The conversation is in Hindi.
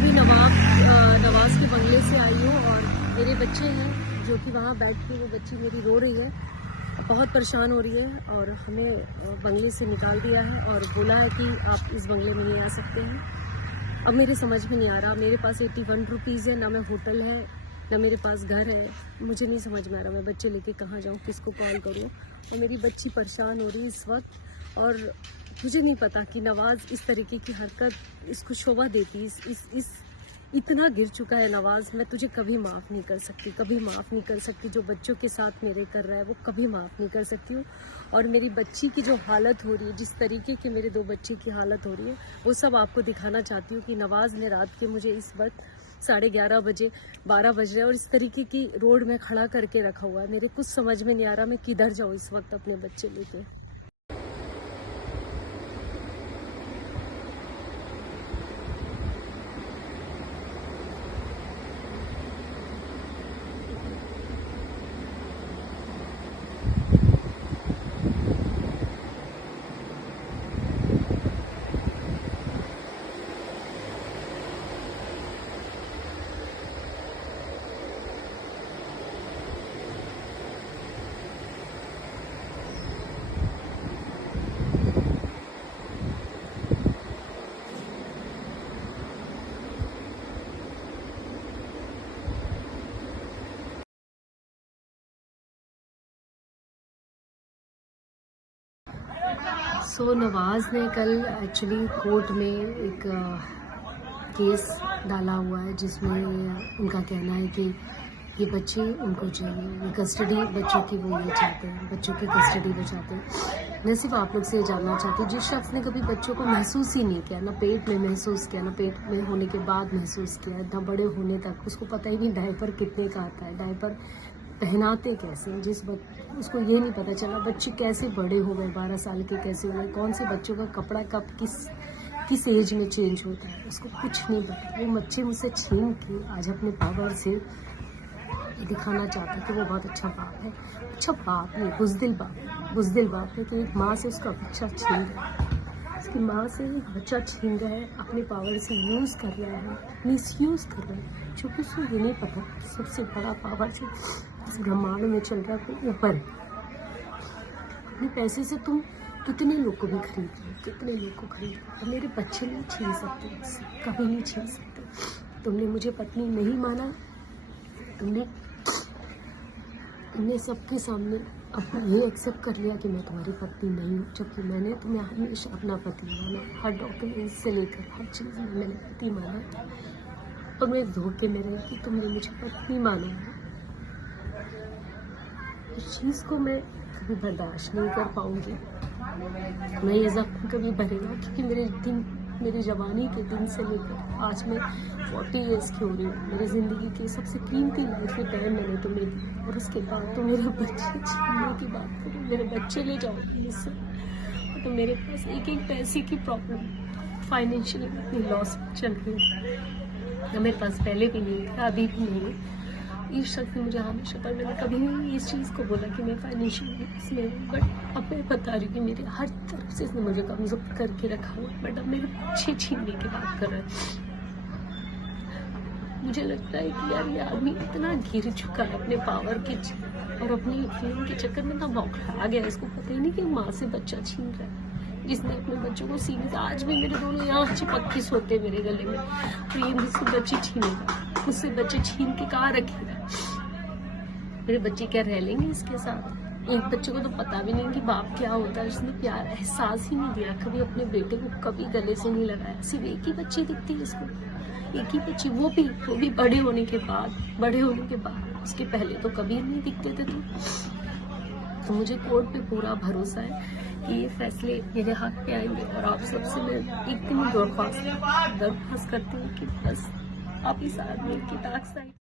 अभी नवाज़ के बंगले से आई हूँ और मेरे बच्चे हैं जो कि वहाँ बैठ के वो बच्ची मेरी रो रही है, बहुत परेशान हो रही है और हमें बंगले से निकाल दिया है और बोला है कि आप इस बंगले में नहीं आ सकते हैं। अब मेरे समझ में नहीं आ रहा, मेरे पास 81 रुपीज़ है, ना मैं होटल है ना मेरे पास घर है, मुझे नहीं समझ में आ रहा मैं बच्चे लेके कहाँ जाऊँ, किसको कॉल करूँ। और मेरी बच्ची परेशान हो रही है इस वक्त और मुझे नहीं पता कि नवाज़ इस तरीके की हरकत इसको शोभा देती। इस इतना गिर चुका है नवाज़, मैं तुझे कभी माफ़ नहीं कर सकती, कभी माफ़ नहीं कर सकती। जो बच्चों के साथ मेरे कर रहा है वो कभी माफ़ नहीं कर सकती हूँ। और मेरी बच्ची की जो हालत हो रही है, जिस तरीके की मेरे 2 बच्चे की हालत हो रही है, वो सब आपको दिखाना चाहती हूँ कि नवाज़ ने रात के मुझे इस वक्त 11:30 बजे 12 बज रहे और इस तरीके की रोड में खड़ा करके रखा हुआ है। मेरे कुछ समझ में नहीं आ रहा मैं किधर जाऊँ इस वक्त अपने बच्चे लेके। नवाज़ ने कल एक्चुअली कोर्ट में एक केस डाला हुआ है जिसमें उनका कहना है कि ये बच्चे उनको चाहिए, ये कस्टडी बच्चों की वो ये चाहते हैं, बच्चों की कस्टडी वो चाहते हैं। मैं सिर्फ आप लोग से ये जानना चाहती हूँ, जिस शख्स ने कभी बच्चों को महसूस ही नहीं किया, ना पेट में महसूस किया, ना पेट में होने के बाद महसूस किया, ना बड़े होने तक, उसको पता ही नहीं डायपर कितने का आता है, डायपर पहनाते कैसे, उसको ये नहीं पता चला बच्चे कैसे बड़े हो गए, 12 साल के कैसे हो गए, कौन से बच्चों का कपड़ा कब किस एज में चेंज होता है, उसको कुछ नहीं पता। वो बच्चे मुझसे छीन के आज अपने पावर से दिखाना चाहता है कि वो बहुत अच्छा बाप है। अच्छा बाप नहीं, बुज़दिल बाप है कि एक माँ से उसका बच्चा छीन रहा है, उसकी माँ से एक बच्चा छीन रहा है, अपने पावर से यूज़ कर रहा है, मिसयूज़ कर रहा है, क्योंकि उसको ये नहीं पता सबसे बड़ा पावर से इस ब्रह्मांड में चल रहा है वो ऊपर है। अपने पैसे से तुम कितने लोग को भी खरीद लो, कितने लोग को खरीद लो, मेरे बच्चे नहीं छीन सकते, कभी नहीं छीन सकते। तुमने मुझे पत्नी नहीं माना, तुमने सबके सामने अब ये एक्सेप्ट कर लिया कि मैं तुम्हारी पत्नी नहीं हूँ, जबकि मैंने तुम्हें हमेशा अपना पति माना, हर डॉक्यूमेंट से लेकर हर चीज़ में मैंने पति माना। और मैं धोखे में रही कि तुमने मुझे पत्नी माना। इस चीज़ को मैं कभी बर्दाश्त नहीं कर पाऊँगी, मैं ये ज़ख्म कभी भरेगा, क्योंकि मेरी जवानी के दिन से लेकर आज मैं 40 ईयर्स की हो रही हूँ। मेरी ज़िंदगी की सबसे कीमती लाइफ के टाइम मैंने तुम्हें दी और उसके बाद तो मेरे बच्चे छीनने की बात करो, मेरे बच्चे ले जाओ मुझसे। तो मेरे पास एक पैसे की प्रॉब्लम, फाइनेंशियल इतनी लॉस चल रही है, मेरे पास पहले भी नहीं था, अभी भी नहीं है। इस शख्स ने मुझे हमेशा, पर मैंने कभी नहीं इस चीज़ को बोला कि मैं फाइनेंशियल इसमें हूँ, बट अब मैं बता रही हूँ कि मेरे हर तरफ से इसने मुझे कमज़ोर करके रखा हुआ है। बट अब मेरे बच्चे छीनने की बात कर रहा है। मुझे लगता है कि यार ये आदमी इतना गिर चुका है अपने पावर के और अपनी फेम के चक्कर में, इतना बौखला गया, इसको पता ही नहीं कि माँ से बच्चा छीन रहा है। जिसने अपने बच्चों को सीने, आज भी मेरे दोनों यहाँ चिपक के सोते मेरे गले में, और ये मुझसे बच्चे छीनेगा, मुझसे बच्चे छीन के कहाँ रखेगा। मेरे बच्चे क्या रह लेंगे इसके साथ। एक बच्चे को तो पता भी नहीं कि बाप क्या होता है, उसने प्यार एहसास ही नहीं दिया, कभी अपने बेटे को कभी गले से नहीं लगाया। सिर्फ एक ही बच्ची दिखती है इसको, एक ही बच्ची, वो भी बड़े होने के बाद, उसके पहले तो कभी नहीं दिखते थे। तो मुझे कोर्ट पे पूरा भरोसा है कि ये फैसले मेरे हाथ पे आएंगे। और आप सबसे मैं इतनी दरख्वास्त करती हूँ कि बस आप इस आदमी की ताकत